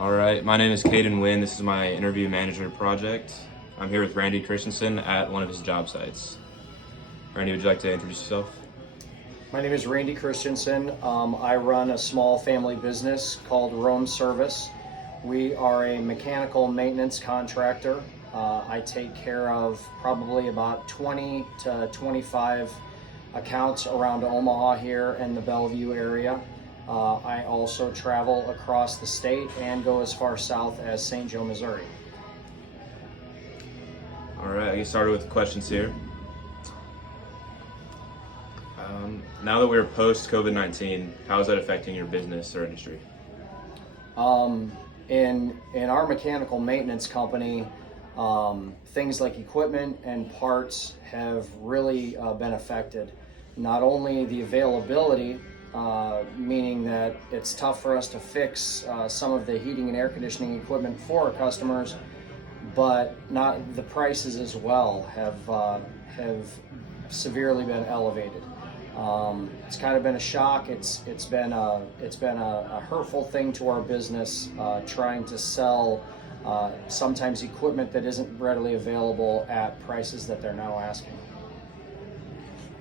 All right, my name is Caden Wynn. This is my interview manager project. I'm here with Randy Christensen at one of his job sites. Randy, would you like to introduce yourself? My name is Randy Christensen. I run a small family business called Roam Service. We are a mechanical maintenance contractor. I take care of probably about 20 to 25 accounts around Omaha here in the Bellevue area. I also travel across the state and go as far south as St. Joe, Missouri. All right, I get started with questions here. Now that we're post COVID-19, how is that affecting your business or industry? In our mechanical maintenance company, things like equipment and parts have really been affected. Not only the availability, meaning that it's tough for us to fix some of the heating and air conditioning equipment for our customers, but not the prices as well have severely been elevated. It's kind of been a shock. It's been a hurtful thing to our business, trying to sell sometimes equipment that isn't readily available at prices that they're now asking.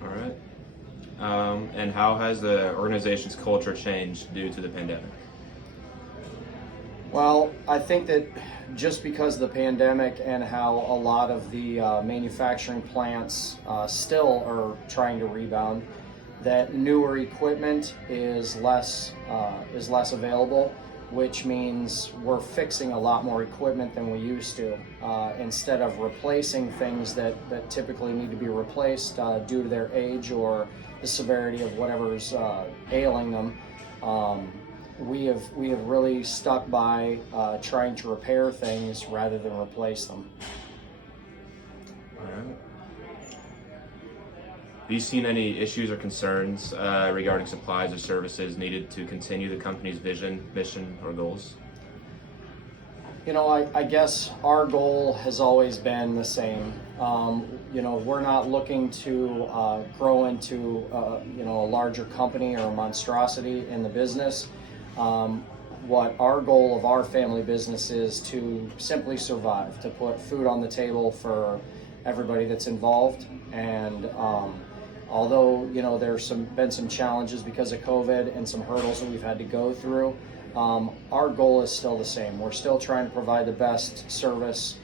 All right. And how has the organization's culture changed due to the pandemic? Well, I think that just because of the pandemic and how a lot of the manufacturing plants still are trying to rebound, that newer equipment is less available, which means we're fixing a lot more equipment than we used to, instead of replacing things that typically need to be replaced due to their age or the severity of whatever's ailing them. We have really stuck by trying to repair things rather than replace them. All right. Have you seen any issues or concerns regarding supplies or services needed to continue the company's vision, mission, or goals? You know, I guess our goal has always been the same. We're not looking to grow into a larger company or a monstrosity in the business. What our goal of our family business is to simply survive, to put food on the table for everybody that's involved. And although there's been some challenges because of COVID and some hurdles that we've had to go through, our goal is still the same. We're still trying to provide the best service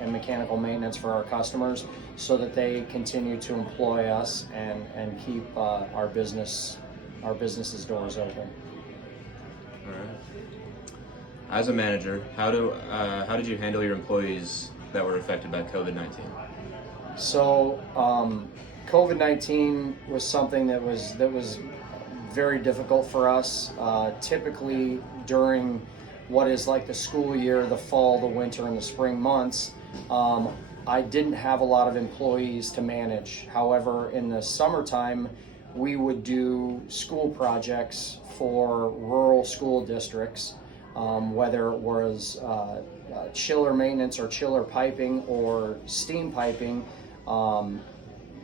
and mechanical maintenance for our customers so that they continue to employ us and keep our business's doors open. All right. As a manager, how did you handle your employees that were affected by COVID-19? So COVID-19 was something that was very difficult for us. Typically during what is like the school year, the fall, the winter, and the spring months, I didn't have a lot of employees to manage. However, in the summertime, we would do school projects for rural school districts, whether it was chiller maintenance or chiller piping or steam piping.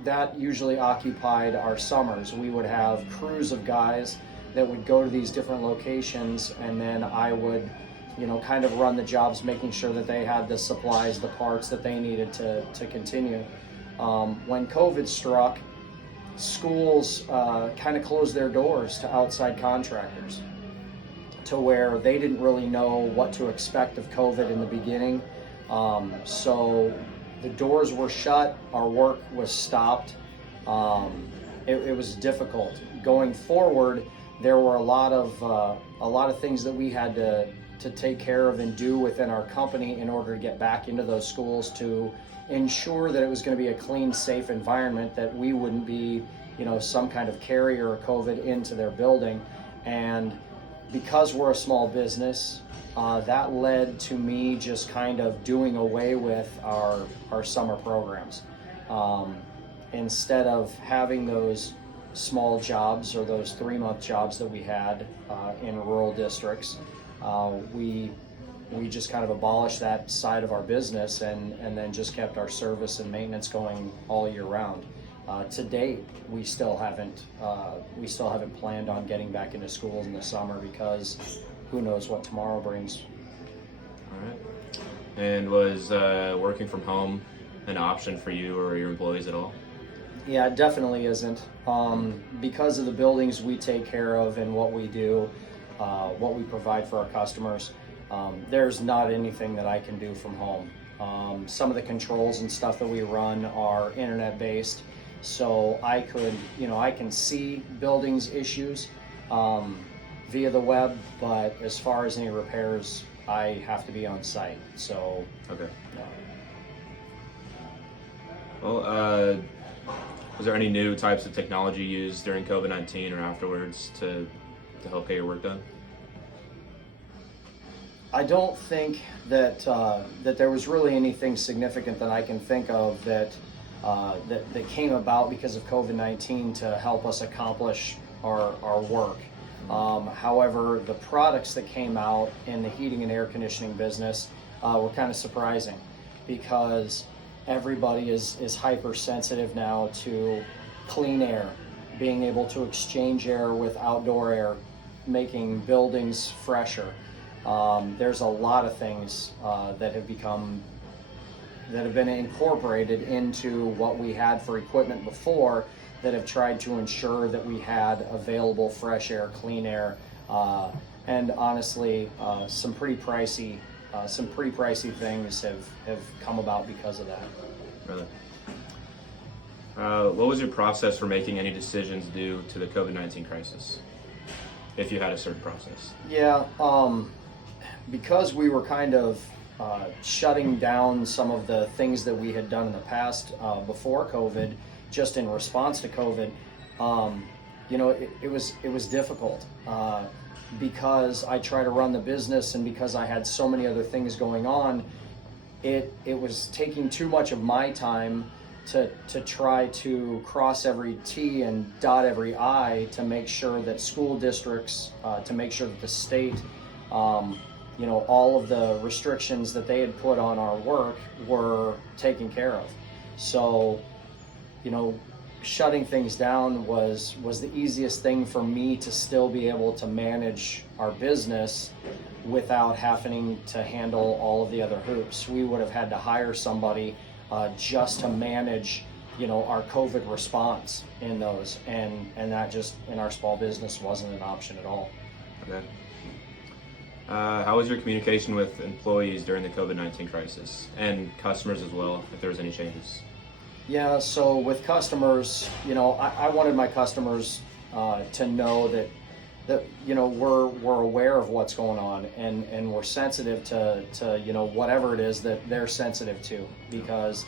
That usually occupied our summers. We would have crews of guys that would go to these different locations, and then I would kind of run the jobs, making sure that they had the supplies, the parts that they needed to continue. When COVID struck, schools kind of closed their doors to outside contractors, to where they didn't really know what to expect of COVID in the beginning. So the doors were shut, our work was stopped. It was difficult. Going forward, there were a lot of things that we had to take care of and do within our company in order to get back into those schools, to ensure that it was going to be a clean, safe environment, that we wouldn't be some kind of carrier of COVID into their building. And because we're a small business, that led to me just kind of doing away with our summer programs. Instead of having those small jobs or those 3-month jobs that we had in rural districts, we just kind of abolished that side of our business and then just kept our service and maintenance going all year round. To date, we still haven't planned on getting back into schools in the summer, because who knows what tomorrow brings. All right. And was working from home an option for you or your employees at all? Yeah, it definitely isn't. Because of the buildings we take care of and what we do, what we provide for our customers, there's not anything that I can do from home. Some of the controls and stuff that we run are internet based, so I can see buildings issues via the web, but as far as any repairs, I have to be on site. So, Okay. yeah. Well, was there any new types of technology used during COVID-19 or afterwards to help get your work done? I don't think that that there was really anything significant that I can think of that that came about because of COVID-19 to help us accomplish our work. However, the products that came out in the heating and air conditioning business were kind of surprising because everybody is hypersensitive now to clean air, being able to exchange air with outdoor air, making buildings fresher. There's a lot of things that have been incorporated into what we had for equipment before that have tried to ensure that we had available fresh air, clean air, and honestly, some pretty pricey things have come about because of that. Really? What was your process for making any decisions due to the COVID-19 crisis? If you had a certain process. Yeah, because we were kind of shutting down some of the things that we had done in the past before COVID, just in response to COVID, it was difficult because I try to run the business and because I had so many other things going on, it was taking too much of my time to try to cross every T and dot every I to make sure that school districts, to make sure that the state, all of the restrictions that they had put on our work were taken care of. So, shutting things down was the easiest thing for me to still be able to manage our business without having to handle all of the other hoops. We would have had to hire somebody just to manage, our COVID response in those, and that just in our small business wasn't an option at all. Okay. How was your communication with employees during the COVID-19 crisis and customers as well, if there was any changes? Yeah, so with customers, I wanted my customers to know that we're aware of what's going on and we're sensitive to whatever it is that they're sensitive to, because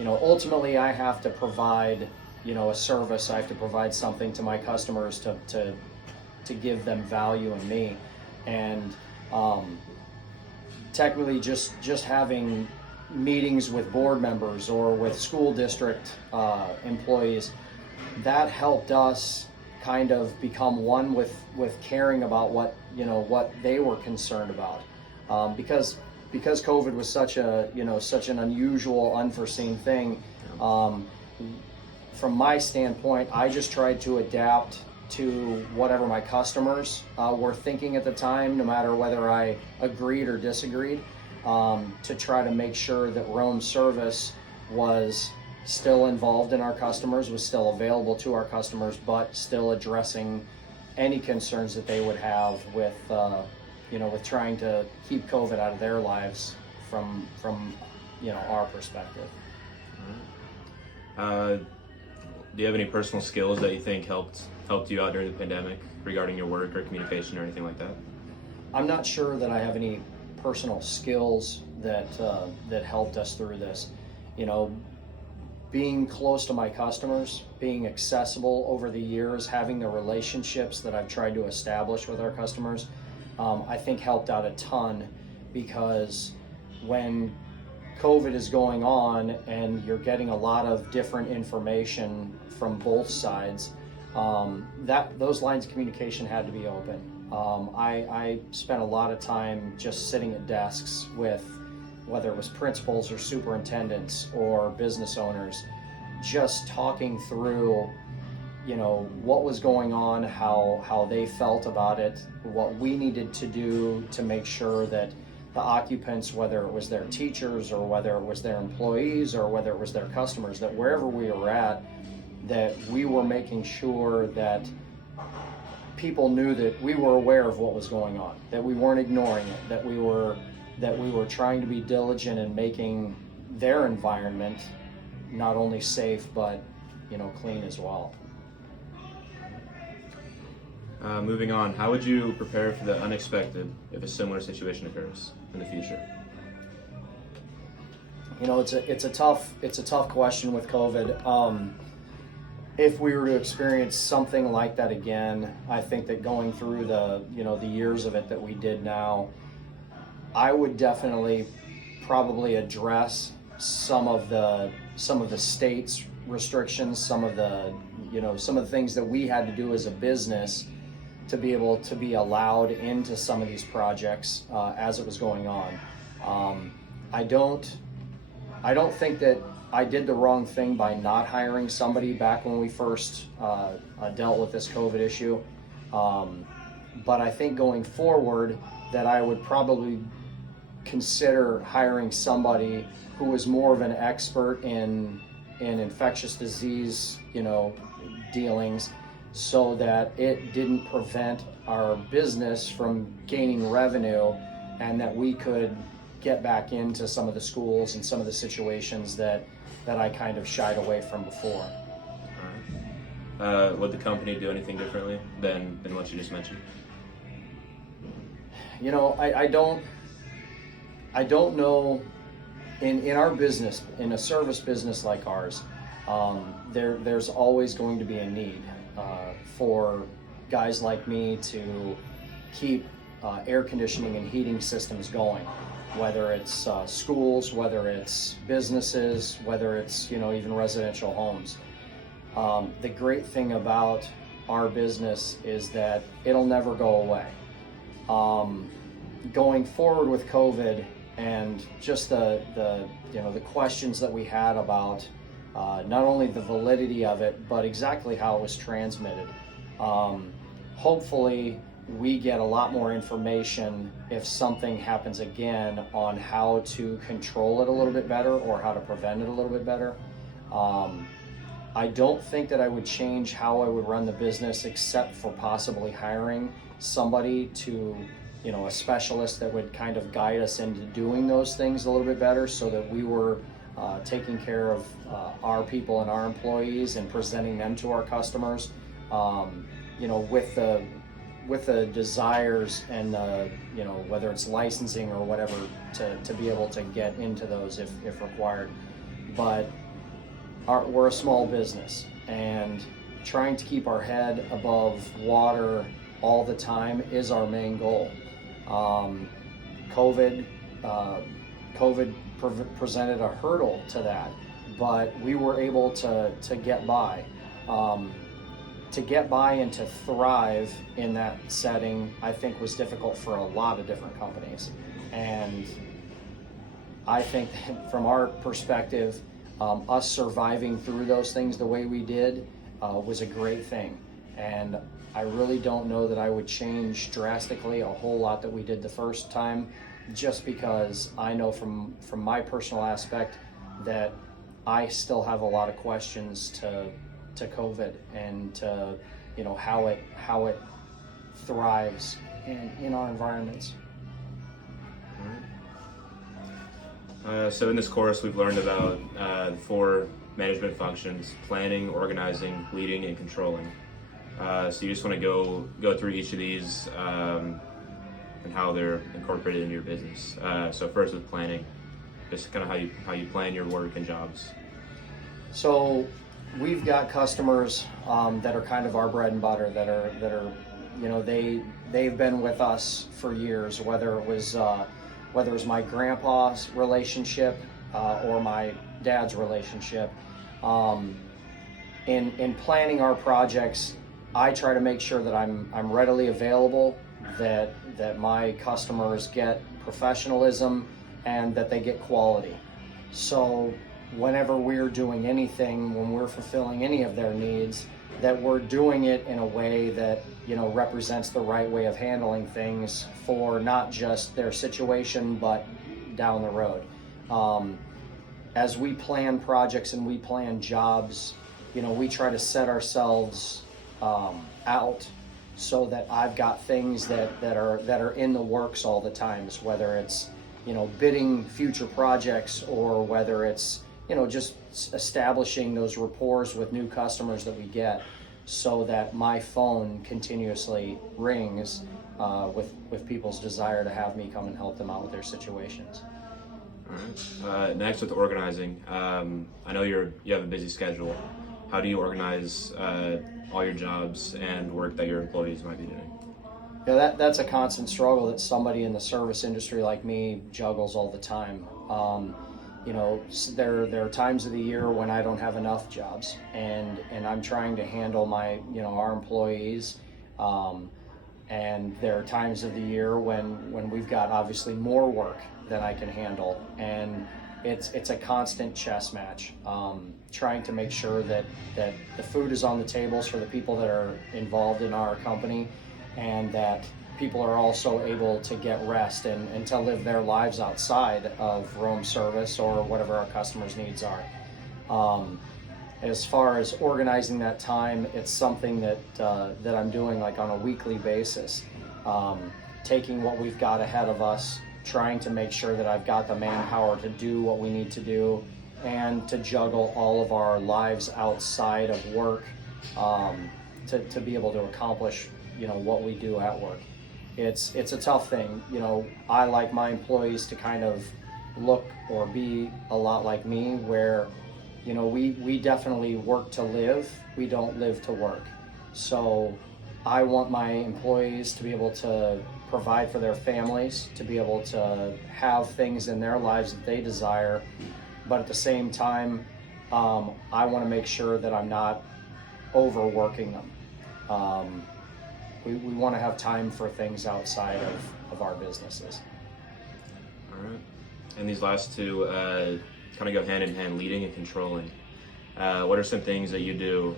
ultimately I have to provide a service. I have to provide something to my customers to give them value in me, and technically just having meetings with board members or with school district employees, that helped us kind of become one with caring about what they were concerned about, because COVID was such an unusual, unforeseen thing. From my standpoint, I just tried to adapt to whatever my customers were thinking at the time, no matter whether I agreed or disagreed, to try to make sure that Rome Service was still involved in our customers, was still available to our customers, but still addressing any concerns that they would have with trying to keep COVID out of their lives from our perspective. Do you have any personal skills that you think helped you out during the pandemic regarding your work or communication or anything like that? I'm not sure that I have any personal skills that helped us through this. Being close to my customers, being accessible over the years, having the relationships that I've tried to establish with our customers, I think helped out a ton, because when COVID is going on and you're getting a lot of different information from both sides, those lines of communication had to be open. I spent a lot of time just sitting at desks with, whether it was principals or superintendents or business owners, just talking through, what was going on, how they felt about it, what we needed to do to make sure that the occupants, whether it was their teachers or whether it was their employees or whether it was their customers, that wherever we were at, that we were making sure that people knew that we were aware of what was going on, that we weren't ignoring it, that we were trying to be diligent in making their environment not only safe but clean as well. Moving on, how would you prepare for the unexpected if a similar situation occurs in the future? It's a tough question with COVID. If we were to experience something like that again, I think that going through the years of it that we did now, I would definitely probably address some of the state's restrictions, some of the things that we had to do as a business to be able to be allowed into some of these projects as it was going on. I don't think that I did the wrong thing by not hiring somebody back when we first dealt with this COVID issue. But I think going forward that I would probably consider hiring somebody who was more of an expert in infectious disease, dealings, so that it didn't prevent our business from gaining revenue, and that we could get back into some of the schools and some of the situations that I kind of shied away from before. All right. Would the company do anything differently than what you just mentioned? I don't know. In our business, in a service business like ours, there's always going to be a need for guys like me to keep air conditioning and heating systems going, whether it's schools, whether it's businesses, whether it's even residential homes. The great thing about our business is that it'll never go away. Going forward with COVID and just the questions that we had about not only the validity of it, but exactly how it was transmitted. Hopefully we get a lot more information if something happens again on how to control it a little bit better or how to prevent it a little bit better. I don't think that I would change how I would run the business, except for possibly hiring somebody to, a specialist that would kind of guide us into doing those things a little bit better, so that we were taking care of our people and our employees and presenting them to our customers, with the desires and the, whether it's licensing or whatever, to be able to get into those if required. But we're a small business, and trying to keep our head above water all the time is our main goal. COVID presented a hurdle to that, but we were able to get by. To get by and to thrive in that setting, I think, was difficult for a lot of different companies. And I think that from our perspective, us surviving through those things the way we did was a great thing. And I really don't know that I would change drastically a whole lot that we did the first time, just because I know from my personal aspect that I still have a lot of questions to COVID and to how it thrives in our environments. So in this course, we've learned about the 4 management functions: planning, organizing, leading, and controlling. So you just want to go through each of these and how they're incorporated into your business. So first with planning, just kind of how you plan your work and jobs. So we've got customers that are kind of our bread and butter, that are they've been with us for years, whether it was my grandpa's relationship or my dad's relationship. In planning our projects, I try to make sure that I'm readily available, that my customers get professionalism, and that they get quality. So whenever we're doing anything, when we're fulfilling any of their needs, that we're doing it in a way that, you know, represents the right way of handling things for not just their situation, but down the road. As we plan projects and we plan jobs, you know, we try to set ourselves out so that I've got things that are in the works all the times, whether it's, you know, bidding future projects, or whether it's, you know, just establishing those rapports with new customers that we get, so that my phone continuously rings with people's desire to have me come and help them out with their situations. All right. Next, with organizing, I know you have a busy schedule. How do you organize all your jobs and work that your employees might be doing? Yeah, that's a constant struggle that somebody in the service industry like me juggles all the time. You know, there are times of the year when I don't have enough jobs, and I'm trying to handle our employees. And there are times of the year when we've got obviously more work than I can handle, and it's a constant chess match, trying to make sure that the food is on the tables for the people that are involved in our company, and that people are also able to get rest and to live their lives outside of roam service or whatever our customers' needs are. As far as organizing that time, it's something that I'm doing like on a weekly basis, taking what we've got ahead of us, trying to make sure that I've got the manpower to do what we need to do, and to juggle all of our lives outside of work, to be able to accomplish, you know, what we do at work. It's a tough thing. You know, I like my employees to kind of look or be a lot like me, where, you know, we definitely work to live, we don't live to work. So I want my employees to be able to provide for their families, to be able to have things in their lives that they desire, but at the same time, I want to make sure that I'm not overworking them. We want to have time for things outside of our businesses. All right. And these last two kind of go hand in hand, leading and controlling. What are some things that you do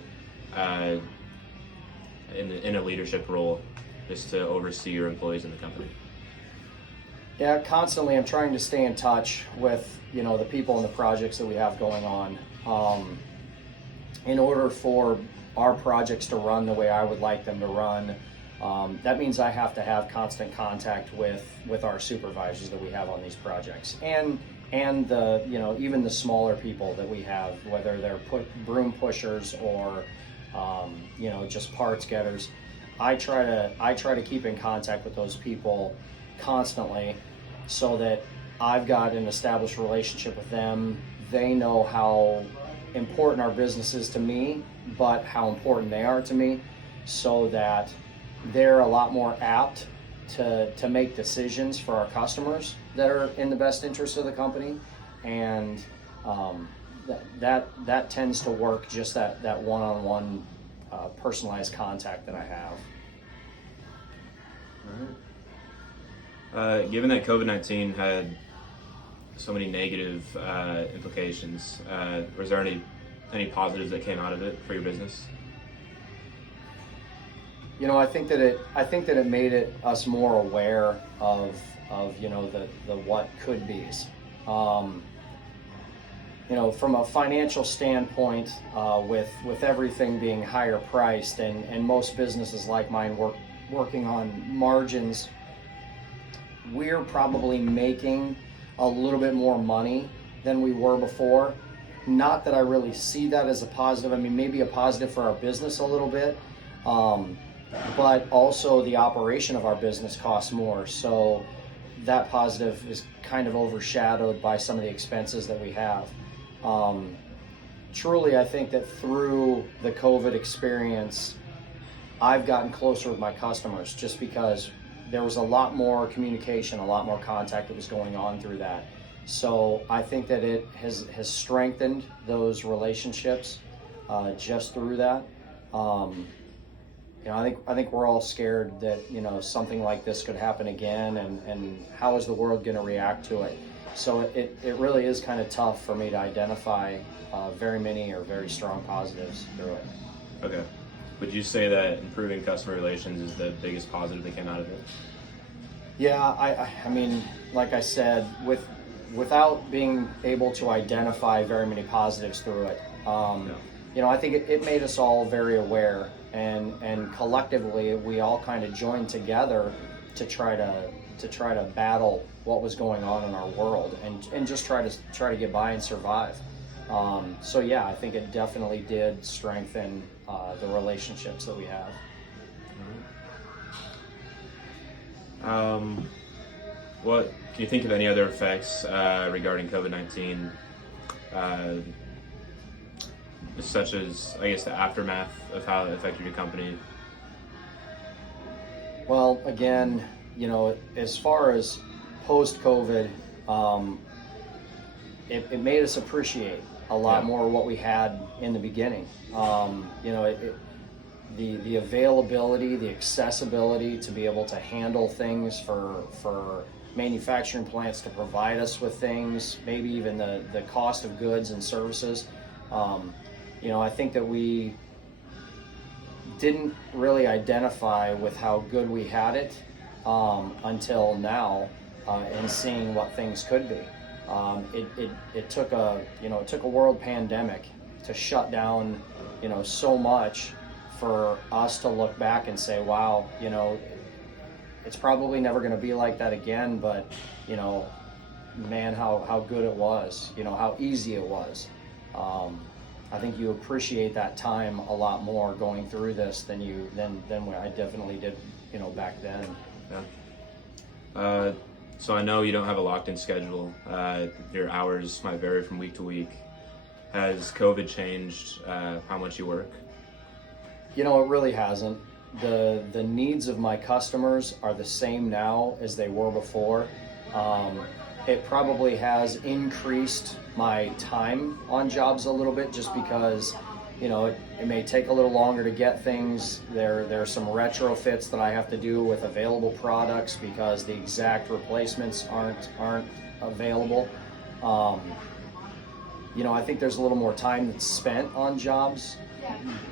in a leadership role, just to oversee your employees in the company? Yeah, constantly I'm trying to stay in touch with, you know, the people and the projects that we have going on. In order for our projects to run the way I would like them to run, that means I have to have constant contact with our supervisors that we have on these projects, and the, you know, even the smaller people that we have, whether they're broom pushers or you know, just parts getters. I try to keep in contact with those people constantly, so that I've got an established relationship with them. They know how important our business is to me, but how important they are to me, so that they're a lot more apt to make decisions for our customers that are in the best interest of the company. And that tends to work, just that one-on-one personalized contact that I have. All right. Given that COVID-19 had so many negative implications, was there any positives that came out of it for your business? You know, I think that it made us more aware of you know, the what could be's. You know, from a financial standpoint, with everything being higher priced, and most businesses like mine working on margins, we're probably making a little bit more money than we were before. Not that I really see that as a positive. I mean, maybe a positive for our business a little bit, but also the operation of our business costs more. So that positive is kind of overshadowed by some of the expenses that we have. Truly, I think that through the COVID experience, I've gotten closer with my customers, just because there was a lot more communication, a lot more contact that was going on through that. So I think that it has strengthened those relationships just through that. You know, I think we're all scared that, you know, something like this could happen again, and how is the world going to react to it? So it really is kind of tough for me to identify very many or very strong positives through it. Okay. Would you say that improving customer relations is the biggest positive that came out of it? Yeah, I mean, like I said, without being able to identify very many positives through it, you know, I think it made us all very aware, and collectively we all kind of joined together to try to battle what was going on in our world, and just try to get by and survive. So yeah, I think it definitely did strengthen the relationships that we have. What can you think of any other effects regarding COVID-19, such as, I guess, the aftermath of how it affected your company? Well, again, you know, as far as post-COVID, it made us appreciate a lot more what we had in the beginning. You know, the availability, the accessibility to be able to handle things for manufacturing plants to provide us with things, maybe even the cost of goods and services. You know, I think that we didn't really identify with how good we had it until now, and seeing what things could be. It took a world pandemic to shut down, you know, so much for us to look back and say, wow, you know, it's probably never going to be like that again, but, you know, man, how good it was, you know, how easy it was. I think you appreciate that time a lot more going through this than when I definitely did, you know, back then. Yeah. So I know you don't have a locked-in schedule. Your hours might vary from week to week. Has COVID changed how much you work? You know, it really hasn't. The needs of my customers are the same now as they were before. It probably has increased my time on jobs a little bit, just because, you know, it may take a little longer to get things. There are some retrofits that I have to do with available products because the exact replacements aren't available. You know, I think there's a little more time that's spent on jobs,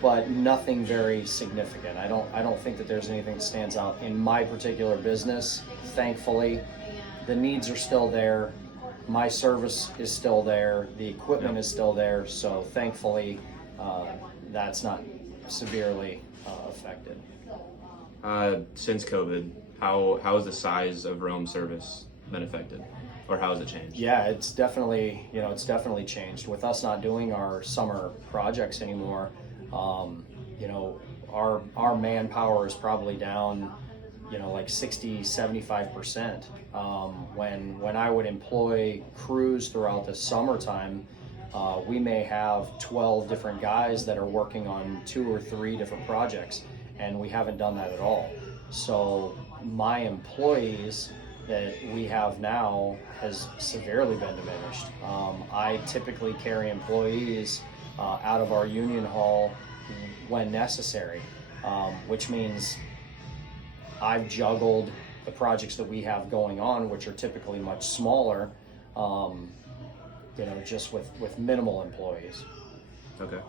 but nothing very significant. I don't think that there's anything that stands out in my particular business. Thankfully, the needs are still there. My service is still there. The equipment is still there. So thankfully, that's not severely affected. Since COVID, how has the size of Rome service been affected, or how has it changed? Yeah, it's definitely changed. With us not doing our summer projects anymore, you know, our manpower is probably down, you know, like 60-75%. When I would employ crews throughout the summertime, we may have 12 different guys that are working on 2 or 3 different projects, and we haven't done that at all. So my employees that we have now has severely been diminished. I typically carry employees out of our union hall when necessary, which means I've juggled the projects that we have going on, which are typically much smaller, you know, just with minimal employees. Okay.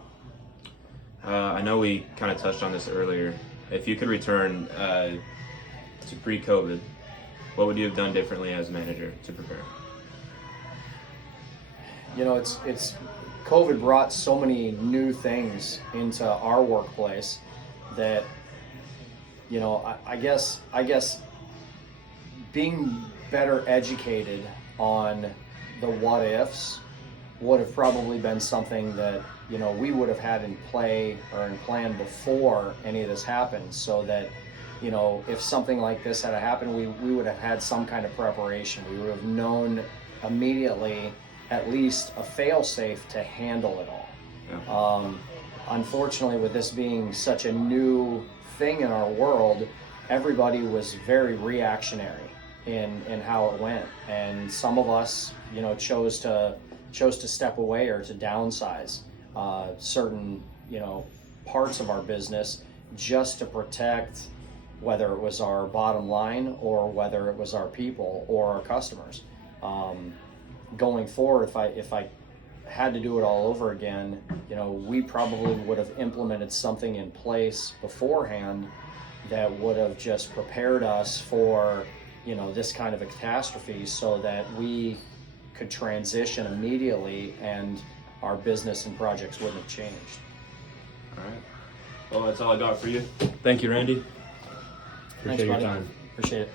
I know we kind of touched on this earlier. If you could return to pre-COVID, what would you have done differently as a manager to prepare? You know, it's COVID brought so many new things into our workplace that, you know, I guess being better educated on the what ifs would have probably been something that, you know, we would have had in play or in plan before any of this happened, so that, you know, if something like this had happened, we would have had some kind of preparation. We would have known immediately at least a fail-safe to handle it all. Yeah. Unfortunately, with this being such a new thing in our world, everybody was very reactionary in how it went, and some of us, you know, chose to step away or to downsize certain, you know, parts of our business just to protect, whether it was our bottom line or whether it was our people or our customers. Going forward, if I had to do it all over again, you know, we probably would have implemented something in place beforehand that would have just prepared us for, you know, this kind of a catastrophe, so that we could transition immediately and our business and projects wouldn't have changed. All right. Well, that's all I got for you. Thank you, Randy. Thanks, Appreciate your buddy. time. Appreciate it.